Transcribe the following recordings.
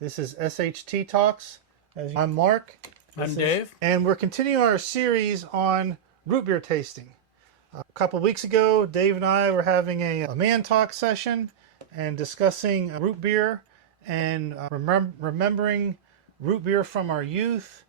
This is SHT Talks. I'm Mark. I'm Dave. And we're continuing our series on root beer tasting. A couple weeks ago, Dave and I were having a man talk session and discussing root beer and remembering root beer from our youth.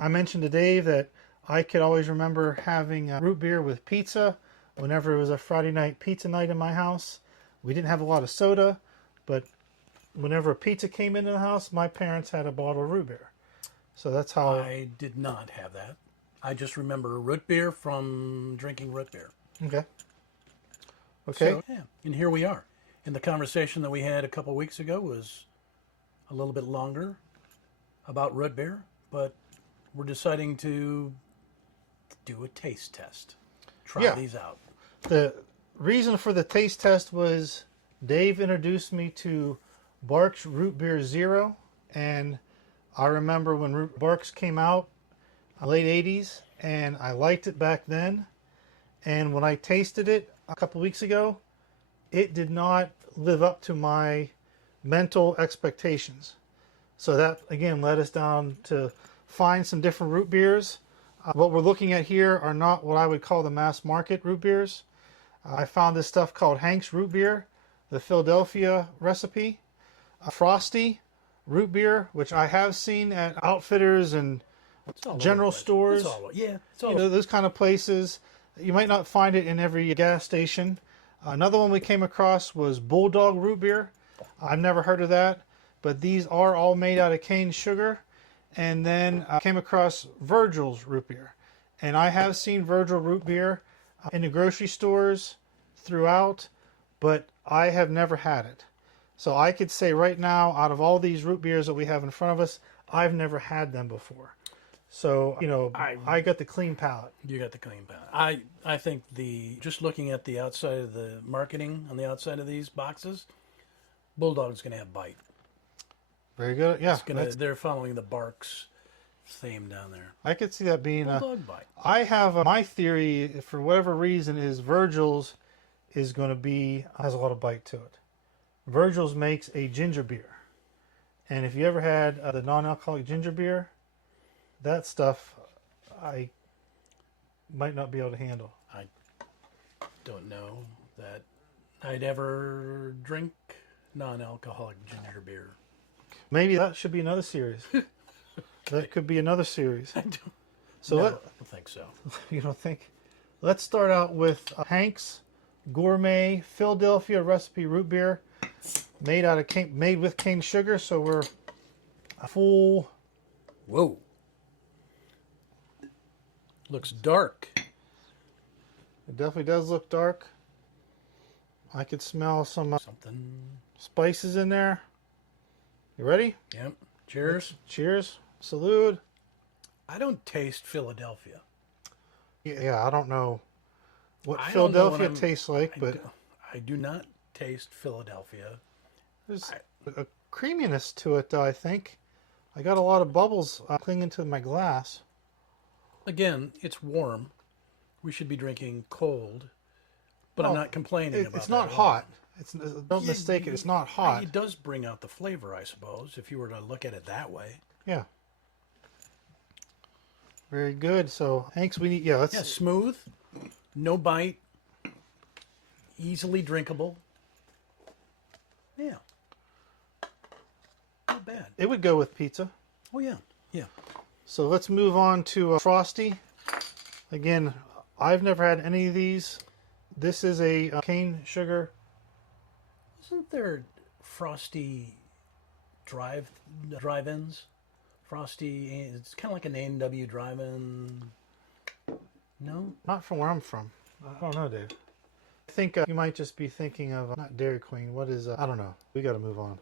I mentioned to Dave that I could always remember having root beer with pizza whenever it was a Friday night pizza night in my house. We didn't have a lot of soda, but whenever a pizza came into the house, my parents had a bottle of root beer. So that's how... I did not have that. I just remember root beer from drinking root beer. Okay. So, yeah, and here we are. And the conversation that we had a couple weeks ago was a little bit longer about root beer, but we're deciding to do a taste test. Try these out. The reason for the taste test was Dave introduced me to Barq's Root Beer Zero, and I remember when Barq's came out late 80s, and I liked it back then. And when I tasted it a couple weeks ago, it did not live up to my mental expectations. So that, again, led us down to find some different root beers. What we're looking at here are not what I would call the mass market root beers. I found this stuff called Hank's Root Beer, the Philadelphia recipe. Frosty root beer, which I have seen at outfitters and general stores. It's all those kind of places. You might not find it in every gas station. Another one we came across was Bulldog root beer. I've never heard of that, but these are all made out of cane sugar. And then I came across Virgil's root beer. And I have seen Virgil root beer in the grocery stores throughout, but I have never had it. So I could say right now, out of all these root beers that we have in front of us, I've never had them before. So, I got the clean palate. You got the clean palate. I think just looking at the outside of the marketing on the outside of these boxes, Bulldog's going to have bite. Very good. Yeah. They're following the Barq's theme down there. I could see that being Bulldog bite. I have my theory, for whatever reason, is Virgil's is going to has a lot of bite to it. Virgil's makes a ginger beer. And if you ever had the non-alcoholic ginger beer, that stuff I might not be able to handle. I don't know that I'd ever drink non-alcoholic ginger beer. Maybe that should be another series. That could be another series. I don't think so. You don't think? Let's start out with Hank's Gourmet Philadelphia Recipe Root Beer, made with cane sugar. So we're a full. Whoa! Looks dark. It definitely does look dark. I could smell something spices in there. You ready? Yep. Cheers. Cheers. Salute. I don't taste Philadelphia. Yeah, I don't know what Philadelphia tastes like, but I do not taste Philadelphia. There's a creaminess to it, though, I think. I got a lot of bubbles clinging to my glass. Again, it's warm. We should be drinking cold, but I'm not complaining about it. It's not hot. Don't mistake it. It's not hot. It does bring out the flavor, I suppose, if you were to look at it that way. Yeah. Very good. So, Hanks, we need... smooth, no bite, easily drinkable. Yeah. Not bad. It would go with pizza. Oh, yeah. Yeah. So let's move on to Frosty. Again, I've never had any of these. This is a cane sugar. Isn't there Frosty drive-ins? Frosty, it's kind of like an A&W drive-in. No? Not from where I'm from. I don't know, Dave. I think you might just be thinking of, not Dairy Queen. What is, I don't know. We got to move on.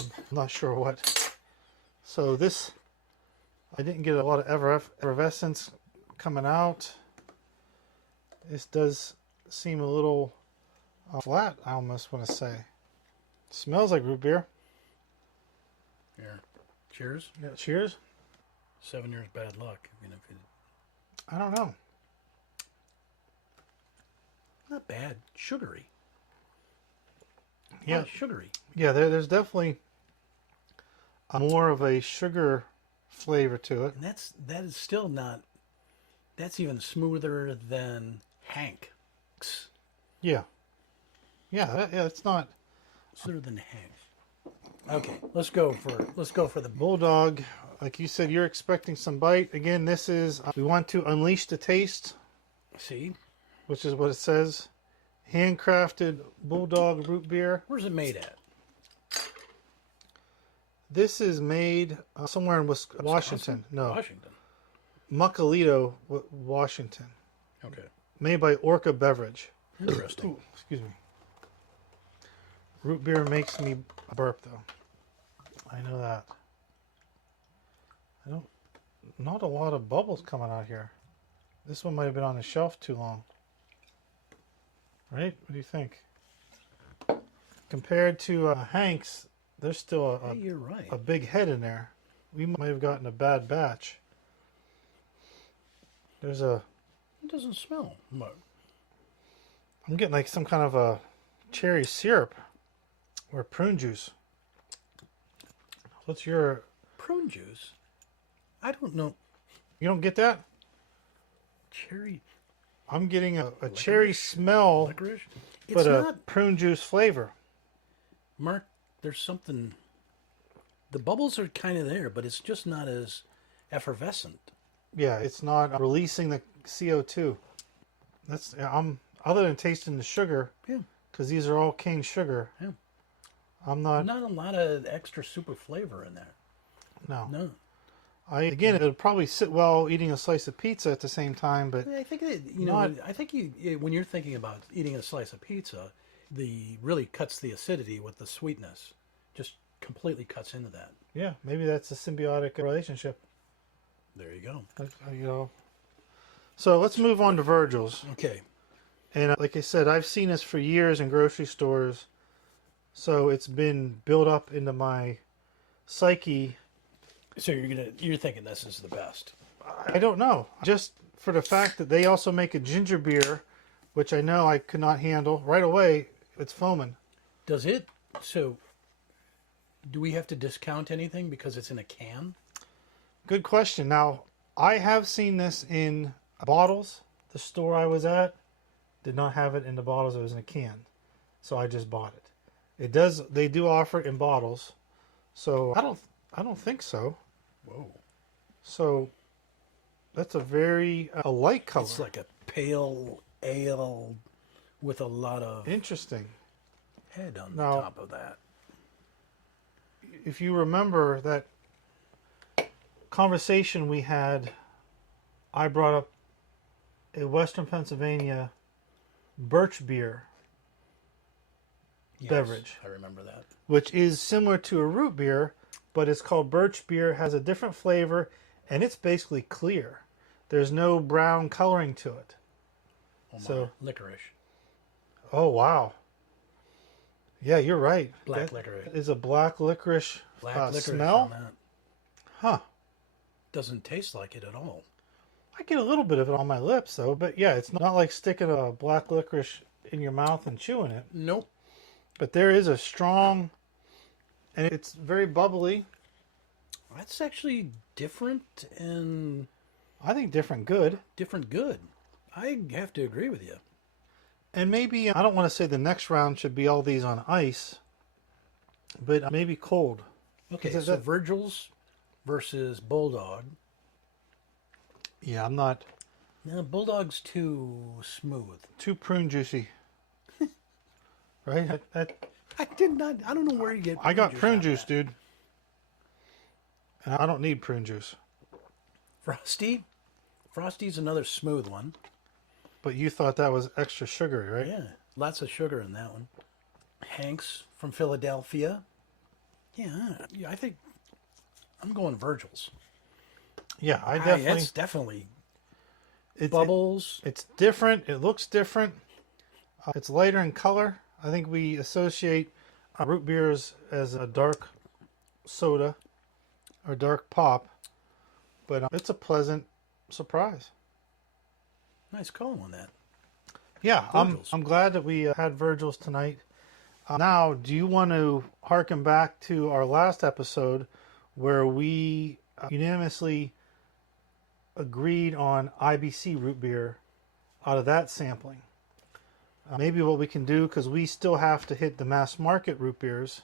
I'm not sure what. So this, I didn't get a lot of effervescence coming out. This does seem a little flat, I almost want to say. Smells like root beer. Here. Cheers. Yeah, cheers. 7 years bad luck. I don't know. Not bad. Sugary. Yeah. Sugary. Yeah, there's definitely more of a sugar flavor to it. And that is still not. That's even smoother than Hank's. Yeah. Yeah, it's not. Smoother than Hank's. Okay, let's go for the Bulldog, like you said, you're expecting some bite. Again, this is, we want to unleash the taste, See? which is what it says. Handcrafted Bulldog root beer. Where's it made at? This is made somewhere in Washington. No, Washington. Muckalito, Washington. Okay. Made by Orca Beverage. Interesting. Ooh, excuse me. Root beer makes me burp, though. I know that. Not a lot of bubbles coming out here. This one might have been on the shelf too long. Right? What do you think? Compared to Hank's, there's still Hey, you're right. a big head in there. We might have gotten a bad batch. There's a... It doesn't smell much. I'm getting like some kind of a cherry syrup or prune juice. What's your... Prune juice? I don't know. You don't get that? Cherry I'm getting a cherry smell, licorice? It's but a not. prune juice flavor. Mark, there's something. The bubbles are kind of there, but it's just not as effervescent. Yeah, it's not releasing the CO2. That's other than tasting the sugar, Yeah. because these are all cane sugar. Yeah. I'm not. Not a lot of extra super flavor in there. No. No. Again, it would probably sit well eating a slice of pizza at the same time, but I think that, I think when you're thinking about eating a slice of pizza, the really cuts the acidity with the sweetness. Just completely cuts into that. yeah, maybe that's a symbiotic relationship. There you go. You know. So let's move on to Virgil's. Okay. And like I said, I've seen this for years in grocery stores, so it's been built up into my psyche. So you're thinking this is the best. I don't know. Just for the fact that they also make a ginger beer, which I know I could not handle. Right away, it's foaming. Does it? So do we have to discount anything because it's in a can? Good question. Now, I have seen this in bottles. The store I was at did not have it in the bottles. It was in a can. So I just bought it. They do offer it in bottles. So I don't think so. Whoa. So that's a light color. It's like a pale ale with a lot of Interesting. head on Now- the top of that. If you remember that conversation we had, I brought up a Western Pennsylvania birch beer Yes, beverage, I remember that. which is similar to a root beer, but it's called birch beer, has a different flavor, and it's basically clear. There's no brown coloring to it. Oh my, So- licorice. Oh, wow. Yeah, you're right. Black That licorice. is a black licorice, Black licorice smell. on that. Huh. Doesn't taste like it at all. I get a little bit of it on my lips, though. But yeah, it's not like sticking a black licorice in your mouth and chewing it. Nope. But there is a strong, and it's very bubbly. That's actually different and I think different good. different good. I have to agree with you. And maybe, I don't want to say the next round should be all these on ice, but maybe cold. Okay, Is so that- Virgil's versus Bulldog. Yeah, I'm not No, Bulldog's too smooth. too prune juicy. Right? I did not. I don't know where you get. I got prune out of juice, that. dude. And I don't need prune juice. Frosty. Frosty's another smooth one. But you thought that was extra sugary, right? Yeah, lots of sugar in that one. Hank's from Philadelphia. Yeah, I think I'm going Virgil's. Yeah, I definitely. It's definitely It's, bubbles. It's different. It looks different. It's lighter in color. I think we associate root beers as a dark soda or dark pop, but it's a pleasant surprise. Nice call on that. Yeah, Virgil's. I'm glad that we had Virgil's tonight. Now, do you want to harken back to our last episode where we unanimously agreed on IBC root beer out of that sampling. Maybe what we can do, because we still have to hit the mass market root beers,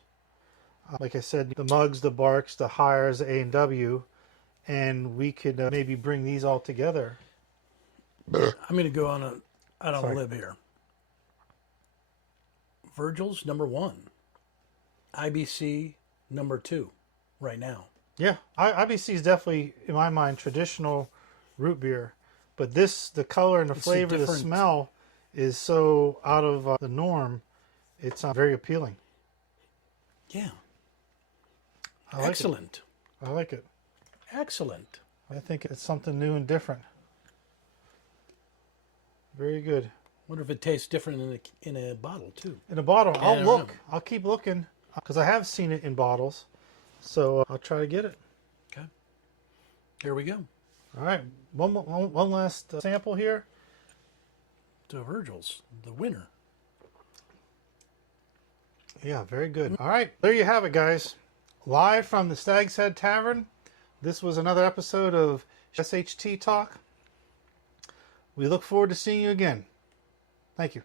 like I said, the Mugs, the Barks, the Hires, the A&W, and we could maybe bring these all together. I'm going to go on out on a Sorry. limb here. Virgil's number 1. IBC number 2 right now. Yeah, IBC is definitely, in my mind, traditional root beer. But this, the color and the flavor, the smell is so out of the norm. It's very appealing. Yeah. I like Excellent. I like it. Excellent. I think it's something new and different. Very good. Wonder if it tastes different in a bottle too. In a bottle, Yeah, I'll look. I'll keep looking because I have seen it in bottles. So I'll try to get it. Okay. Here we go. All right. One last sample here. To Virgil's, the winner. Yeah, very good. All right. There you have it, guys. Live from the Stagshead Tavern. This was another episode of SHT Talk. We look forward to seeing you again. Thank you.